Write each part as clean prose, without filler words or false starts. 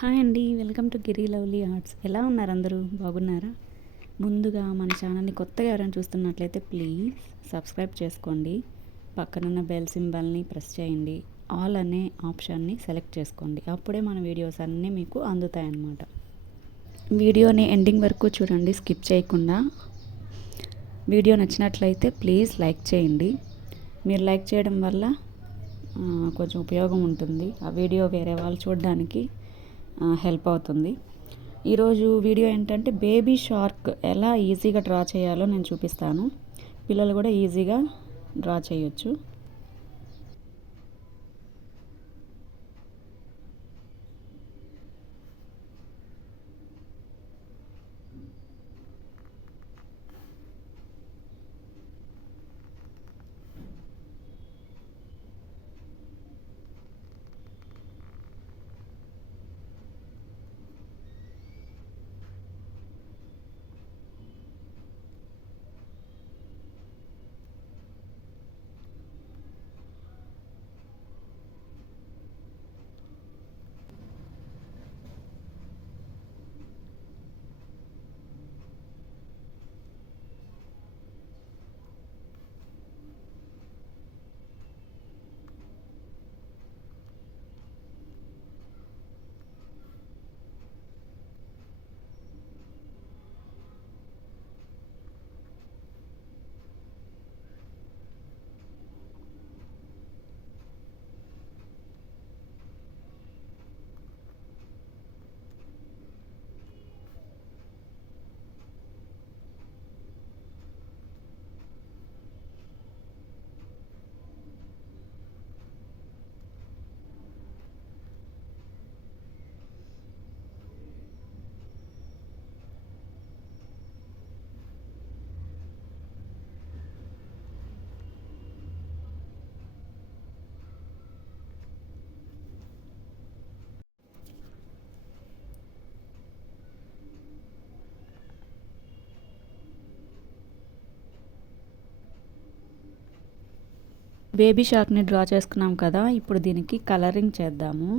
Hi అండి, welcome to Giri lovely arts. ఎలా ఉన్నారు అందరూ? బాగున్నారా? ముందుగా మన ఛానల్ని కొత్తగా ఎవరైనా చూస్తున్నట్లయితే ప్లీజ్ సబ్స్క్రైబ్ చేసుకోండి. పక్కనున్న బెల్ సింబల్ని ప్రెస్ చేయండి. ఆల్ అనే ఆప్షన్ని సెలెక్ట్ చేసుకోండి. అప్పుడే మన వీడియోస్ అన్నీ మీకు అందుతాయన్నమాట. వీడియోని ఎండింగ్ వరకు చూడండి, స్కిప్ చేయకుండా. వీడియో నచ్చినట్లయితే ప్లీజ్ లైక్ చేయండి. మీరు లైక్ చేయడం వల్ల కొంచెం ఉపయోగం ఉంటుంది. ఆ వీడియో వేరే వాళ్ళు చూడడానికి హెల్ప్ అవుతుంది. ఈరోజు వీడియో ఏంటంటే బేబీ షార్క్ ఎలా ఈజీగా డ్రా చేయాలో నేను చూపిస్తాను. పిల్లలు కూడా ఈజీగా డ్రా చేయొచ్చు. బేబీ షార్క్ని డ్రా చేసుకున్నాం కదా, ఇప్పుడు దీనికి కలరింగ్ చేద్దాము.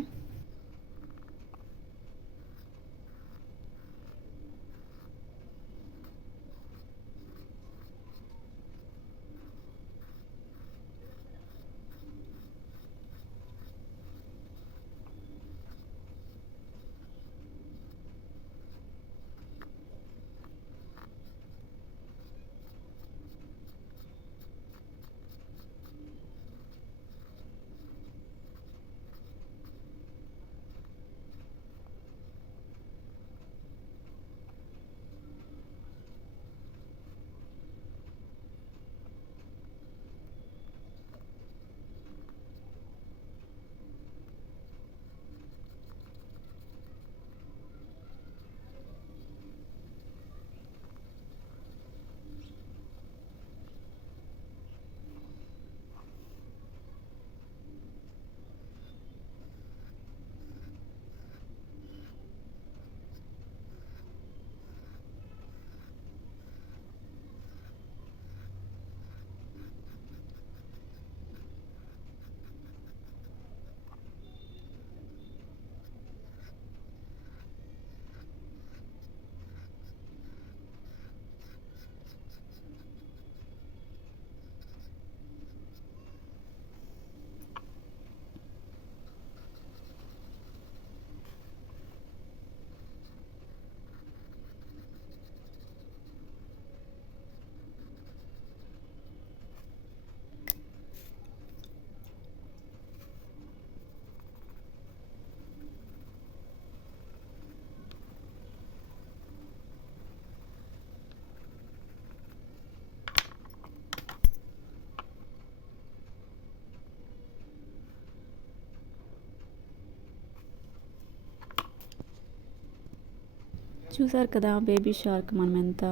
చూసారు కదా, బేబీ షార్క్ మనం ఎంత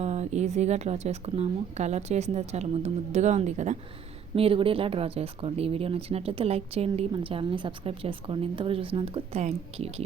ఈజీగా డ్రా చేసుకున్నాము. కలర్ చేసింది చాలా ముద్దుగా ఉంది కదా. మీరు కూడా ఇలా డ్రా చేసుకోండి. ఈ వీడియో నచ్చినట్లయితే లైక్ చేయండి, మన ఛానల్ని సబ్స్క్రైబ్ చేసుకోండి. ఇంతవరకు చూసినందుకు థ్యాంక్ యూ.